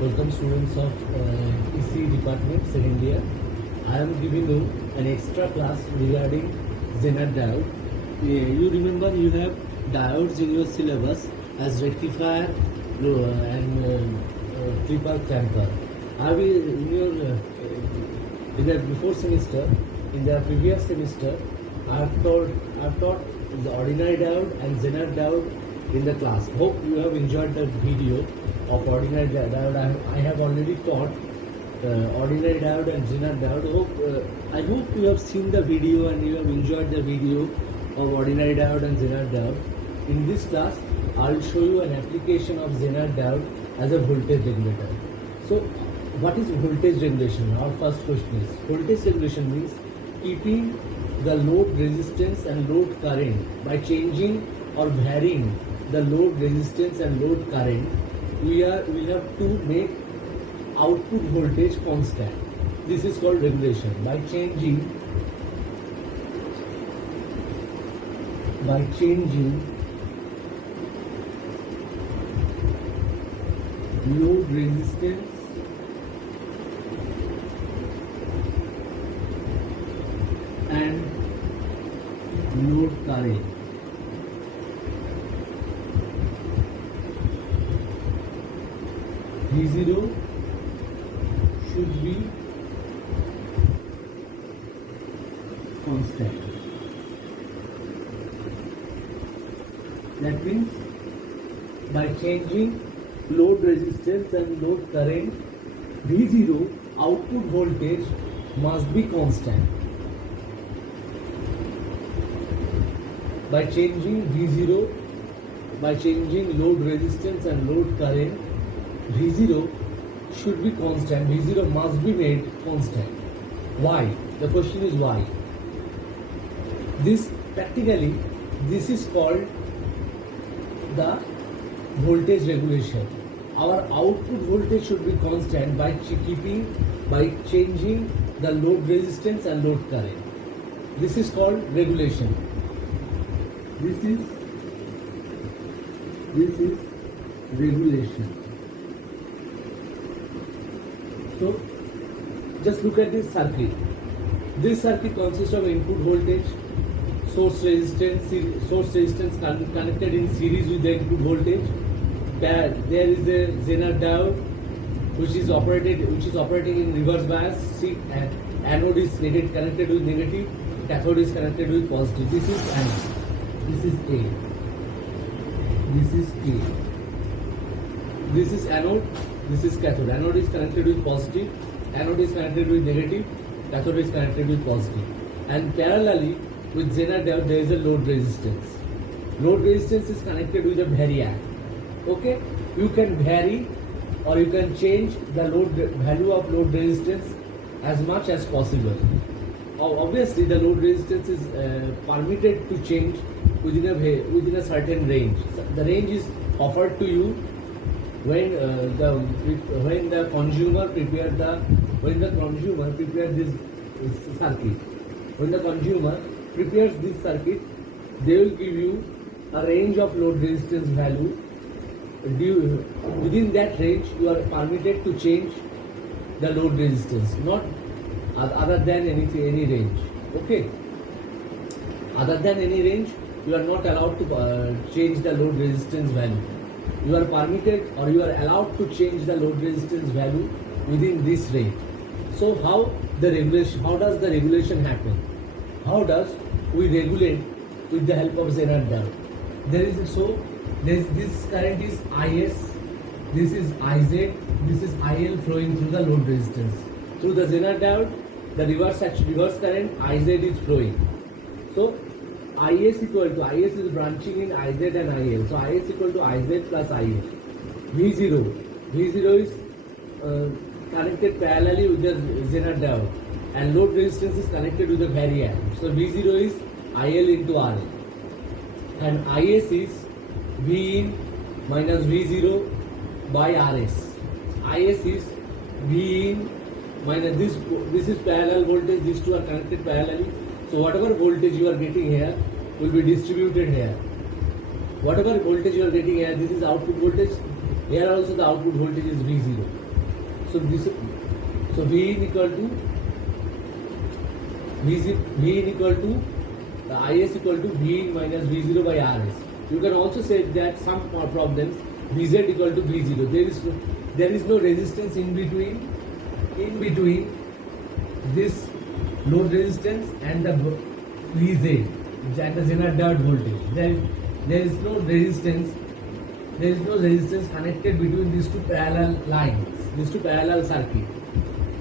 Welcome students of EC department second year. I am giving you an extra class regarding Zener diode. You remember you have diodes in your syllabus as rectifier and triple clamper. I will in your in the before semester, in the previous semester, I have taught the ordinary diode and Zener diode in the class. Hope you have enjoyed the video of ordinary diode. I have already taught ordinary diode and Zener diode. I hope you have seen the video and you have enjoyed the video of ordinary diode and Zener diode. In this class, I will show you an application of Zener diode as a voltage regulator. So, what is voltage regulation? Our first question is voltage regulation means keeping the load resistance and load current by changing or varying the load resistance and load current. We have to make output voltage constant. This is called regulation. By changing load resistance and load current. V0 should be constant. That means by changing load resistance and load current, V0 output voltage must be constant. By changing V0, by changing load resistance and load current, V0 should be constant. V0 must be made constant. Why? The question is why. This practically, this is called the voltage regulation. Our output voltage should be constant by changing the load resistance and load current. This is called regulation. This is regulation. So, just look at this circuit. This circuit consists of input voltage, source resistance connected in series with the input voltage. There is a Zener diode which is operating in reverse bias. See, anode is connected with negative, cathode is connected with positive. This is anode. This is A. This is A. This is anode. This is cathode. Anode is connected with positive, anode is connected with negative, cathode is connected with positive. And parallelly with Zener diode there is a load resistance. Load resistance is connected with a variac. Okay, you can vary or you can change the value of load resistance as much as possible. Obviously, the load resistance is permitted to change within a certain range. The range is offered to you when the consumer prepare this circuit. When the consumer prepares this circuit, they will give you a range of load resistance value. Within that range, you are permitted to change the load resistance, not other than any range. Okay. Other than any range, you are not allowed to change the load resistance value. You are permitted or you are allowed to change the load resistance value within this range. So how does the regulation happen? How does we regulate with the help of Zener diode? This current is Is, this is Iz, this is IL flowing through the load resistance. Through the Zener diode, the reverse current Iz is flowing. So Is is branching in Iz and IL. So Is equal to Iz plus IL. V0 is connected parallelly with the Zener diode and load resistance is connected with the variac. So V0 is IL into RL and Is is V in minus V0 by RS. Is is V in minus this is parallel voltage, these two are connected parallelly. So whatever voltage you are getting here will be distributed here. Whatever voltage you are getting here, this is output voltage. Here also the output voltage is V0. So this, so V in equal to V in equal to Is equal to V in minus V0 by Rs. You can also say that some problems Vz equal to V0. There is no resistance in between this load resistance and the Vz and the Zener diode voltage. There is no resistance. There is no resistance connected between these two parallel lines, these two parallel circuit,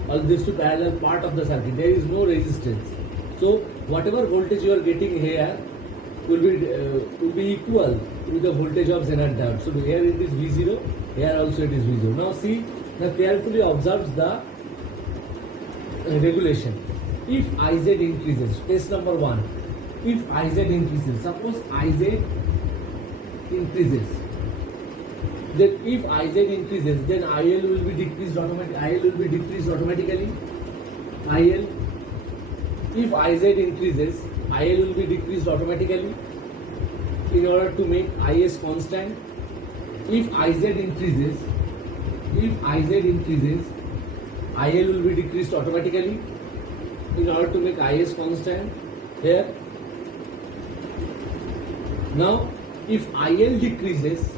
or these two parallel part of the circuit. There is no resistance. So whatever voltage you are getting here will be equal to the voltage of Zener diode. So here it is V0, here also it is V0. Now see, now carefully observes the regulation. If Iz increases, case number 1, if Iz increases, suppose Iz increases, then if Iz increases, then IL will be decreased automatically. IL, if Iz increases, IL will be decreased automatically in order to make Is constant. If Iz increases, IL will be decreased automatically in order to make Is constant here. Now, if IL decreases,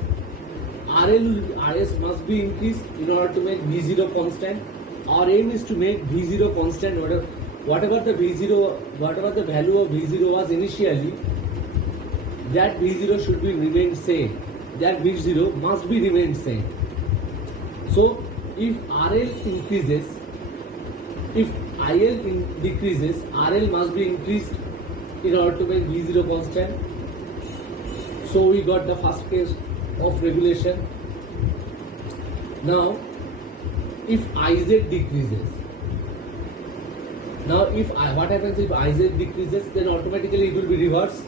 Rs must be increased in order to make V0 constant. Our aim is to make V0 constant. Whatever the value of V0 was initially, that V0 should be remained same. That V0 must be remained same. So, if RL increases, if IL decreases, RL must be increased in order to make V0 constant. So we got the first case of regulation. Now, if Iz decreases, now if what happens if Iz decreases, then automatically it will be reversed.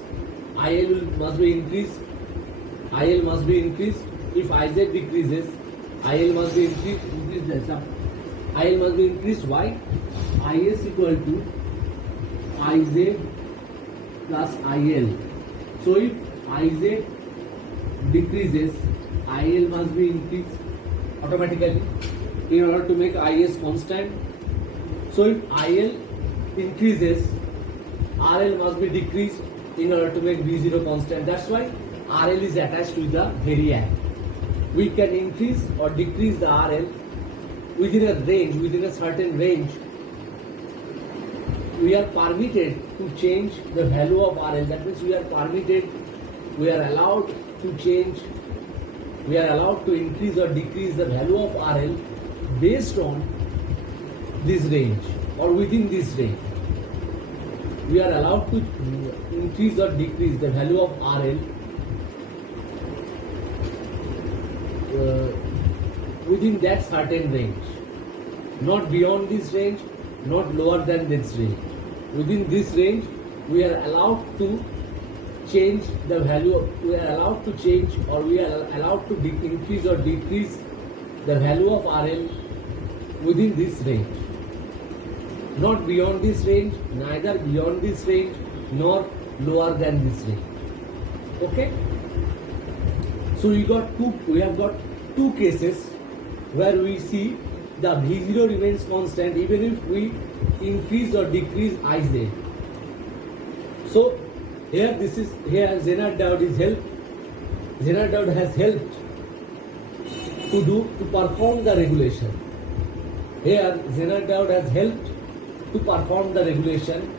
IL must be increased. IL must be increased. If Iz decreases, IL must be increased. IL must be increased. Why? Is equal to Iz plus IL. So if Iz decreases, IL must be increased automatically in order to make Is constant. So if IL increases, RL must be decreased in order to make V0 constant. That's why RL is attached with the variac. We can increase or decrease the RL within a range, within a certain range. We are permitted to change the value of RL. That means we are allowed to change, we are allowed to increase or decrease the value of RL based on this range or within this range. We are allowed to increase or decrease the value of RL within that certain range, not beyond this range, not lower than this range. Within this range, we are allowed to change the value, we are allowed to change or we are allowed to increase or decrease the value of RL within this range. Not beyond this range, neither beyond this range, nor lower than this range. Okay? So we have got two cases where we see the V0 remains constant even if we increase or decrease Iz. So here Zener diode has helped to perform the regulation. Here Zener diode has helped to perform the regulation.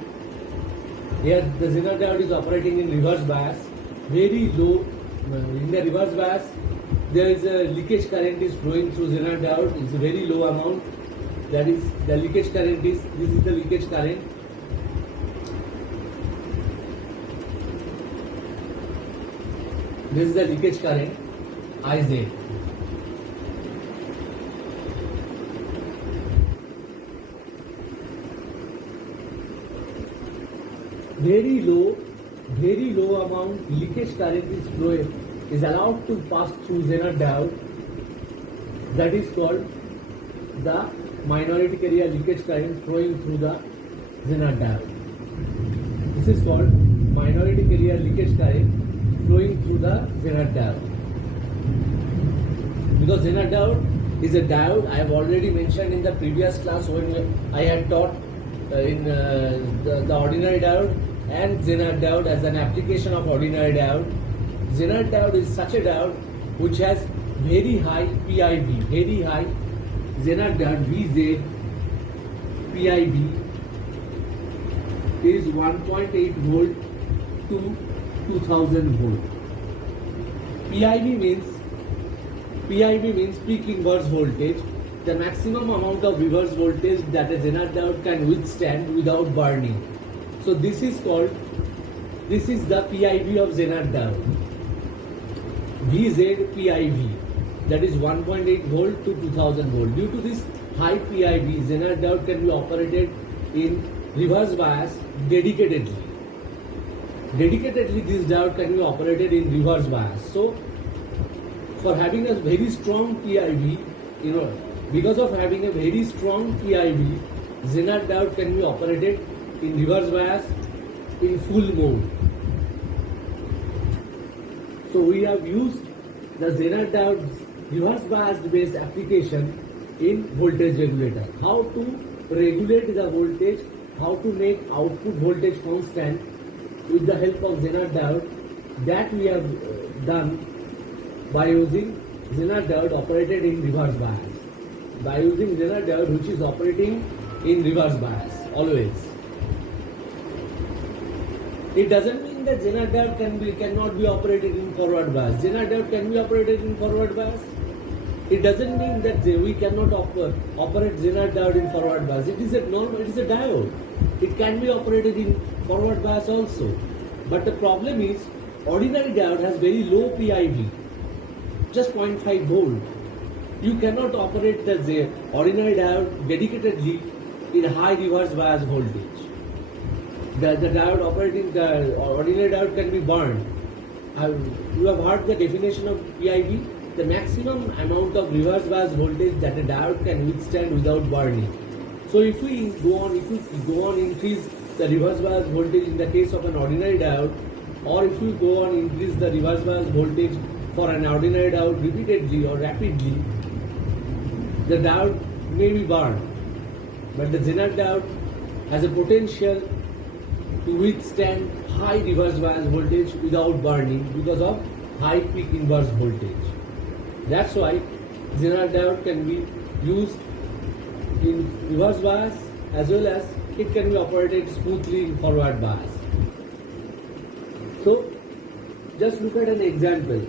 Here the Zener diode is operating in reverse bias, very low. In the reverse bias, there is a leakage current is flowing through Zener diode. It's a very low amount. That is the leakage current is, this is the leakage current. This is the leakage current, Iz. Very low amount leakage current is flowing, is allowed to pass through Zener diode. That is called the minority carrier leakage current flowing through the Zener diode. This is called minority carrier leakage current flowing through the Zener diode. Because Zener diode is a diode. I have already mentioned in the previous class when I had taught in the ordinary diode and Zener diode as an application of ordinary diode. Zener diode is such a diode which has very high PIV, very high. Zener diode VZ PIV is 1.8 volt to 2000 volt. PIV means peak inverse voltage, the maximum amount of reverse voltage that a Zener diode can withstand without burning. So this is the PIV of Zener diode. VZ PIV, that is 1.8 volt to 2000 volt. Due to this high PIV, Zener diode can be operated in reverse bias dedicatedly. Dedicatedly, this diode can be operated in reverse bias. So, for having a very strong PIV, because of having a very strong PIV, Zener diode can be operated in reverse bias in full mode. So we have used the Zener diode reverse bias based application in voltage regulator. How to regulate the voltage, how to make output voltage constant with the help of Zener diode, that we have done by using Zener diode operated in reverse bias. By using Zener diode which is operating in reverse bias always. It doesn't mean that Zener diode cannot be operated in forward bias. Zener diode can be operated in forward bias. It doesn't mean that we cannot operate Zener diode in forward bias. It is a diode. It can be operated in forward bias also. But the problem is, ordinary diode has very low PIV, just 0.5 volt. You cannot operate the ordinary diode dedicatedly in high reverse bias voltage. The diode operating the ordinary diode can be burned. You have heard the definition of PIV, the maximum amount of reverse bias voltage that a diode can withstand without burning. So if we go on increase the reverse bias voltage in the case of an ordinary diode, or if we go on increase the reverse bias voltage for an ordinary diode repeatedly or rapidly, the diode may be burned. But the Zener diode has a potential to withstand high reverse bias voltage without burning because of high peak inverse voltage. That's why Zener diode can be used in reverse bias as well as it can be operated smoothly in forward bias. So just look at an example,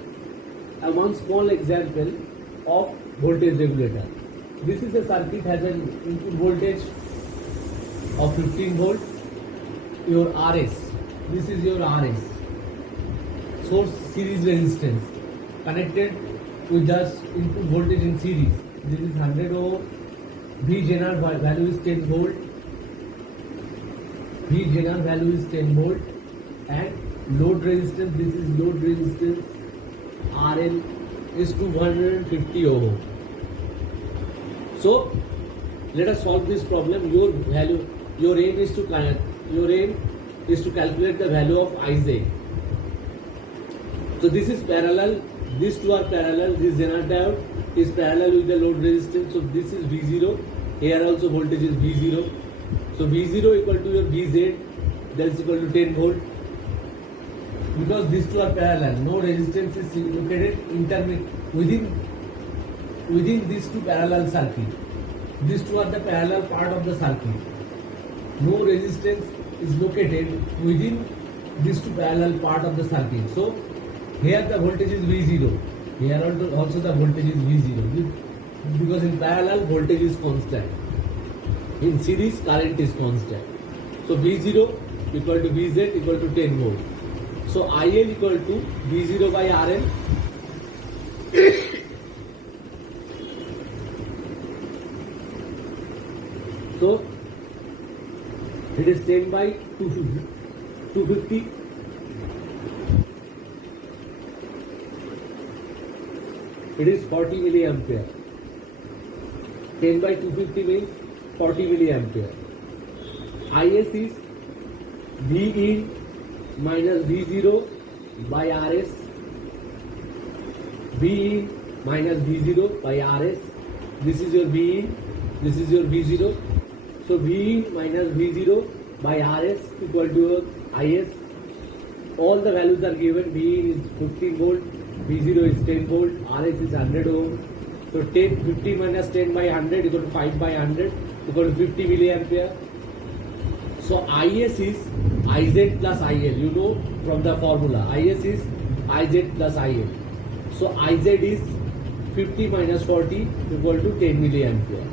one small example of voltage regulator. This is a circuit, has an input voltage of 15 volt. Your RS, this is your RS, source series resistance, connected with the input voltage in series. This is 100 ohm. V Zener value is 10 volt. V Zener value is 10 volt, and load resistance, this is load resistance RL is 250 ohm. So let us solve this problem. Your aim is to calculate the value of Iz. So this is parallel, these two are parallel. This Zener diode is parallel with the load resistance. So this is V0. Here also voltage is V0. So V0 equal to your Vz, that is equal to 10 volt. Because these two are parallel, no resistance is located within these two parallel circuit. These two are the parallel part of the circuit. No resistance is located within these two parallel part of the circuit. So here the voltage is V0. Here also the voltage is V0. Because in parallel voltage is constant. In series current is constant. So V0 equal to Vz equal to 10 volt. So IL equal to V0 by RL. So it is 10 by 250. It is 40 milliampere. 10 by 250 means 40 milliampere. Is is V minus V0 by RS. V minus V0 by RS this is your V in, this is your V0. So V in minus V0 by RS equal to your IS. All the values are given. V in is 15 volt, V0 is 10 volt, RS is 100 ohm. So 50 minus 10 by 100 equal to 5 by 100 equal to 50 milliampere. So IS is IZ plus IL. You know from the formula. IS is IZ plus IL. So IZ is 50 minus 40 equal to 10 milliampere.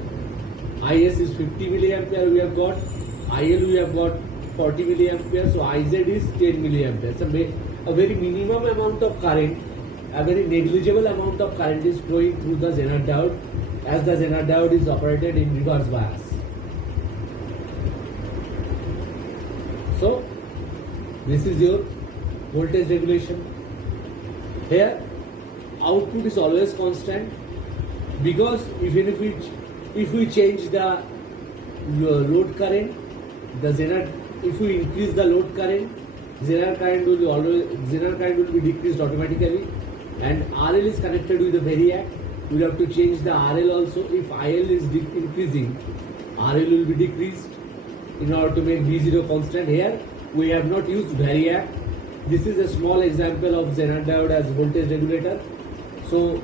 IS is 50 milliampere we have got. IL we have got 40 milliampere. So IZ is 10 milliampere. So a very minimum amount of current, a very negligible amount of current is flowing through the Zener diode, as the Zener diode is operated in reverse bias. So this is your voltage regulation. Here output is always constant, because if we change the load current, if we increase the load current, Zener current will be decreased automatically, and RL is connected with the variac. We have to change the RL also. If IL is increasing, RL will be decreased in order to make V0 constant. Here we have not used variac. This is a small example of Zener diode as voltage regulator. So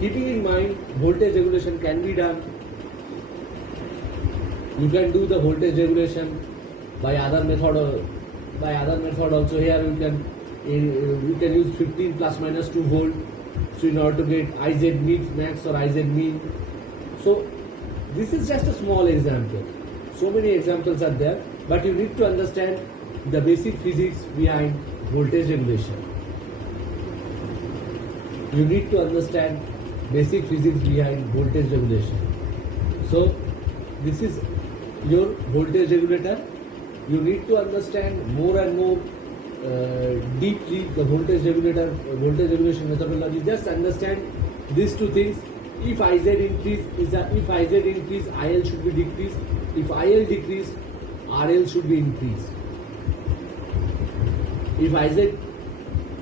keeping in mind voltage regulation can be done. You can do the voltage regulation by other method also. Here we can use 15 plus minus 2 volt. So in order to get IZ max or IZ mean. So this is just a small example. So many examples are there, but you need to understand the basic physics behind voltage regulation. You need to understand basic physics behind voltage regulation. So this is your voltage regulator. You need to understand more and more deeply the voltage regulation methodology. Just understand these two things. If IZ increase, IL should be decreased. If IL decrease, RL should be increased. If IZ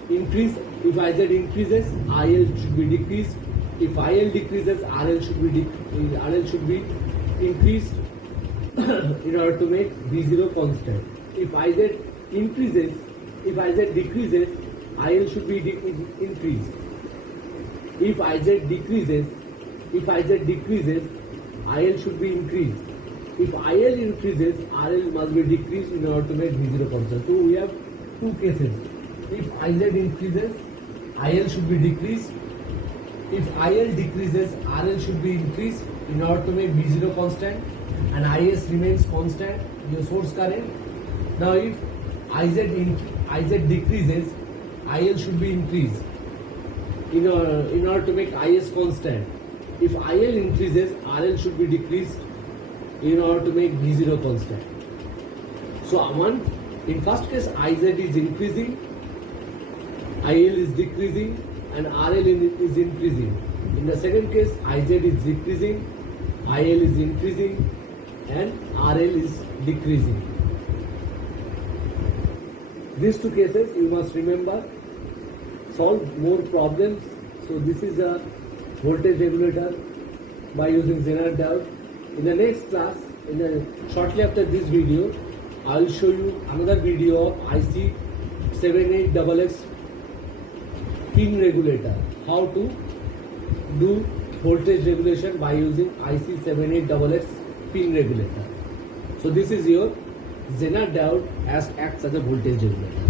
increases, IL should be decreased. If IL decreases, RL should be increased in order to make V0 constant. If IZ decreases, IL should be increased. If IZ decreases, IL should be increased. If IL increases, RL must be decreased in order to make V0 constant. So we have two cases. If IZ increases, IL should be decreased. If IL decreases, RL should be increased in order to make V0 constant, and IS remains constant, your source current. Now if IZ decreases, IL should be increased in order to make IS constant. If IL increases, RL should be decreased in order to make V0 constant. So in first case IZ is increasing, IL is decreasing, and RL is increasing. In the second case IZ is decreasing, IL is increasing, and RL is decreasing. These two cases you must remember. Solve more problems. So this is a voltage regulator by using Zener diode. In the next class, shortly after this video, I will show you another video of IC 78XX pin regulator. How to do voltage regulation by using IC 78XX pin regulator. So this is your Zener diode acts as a voltage regulator.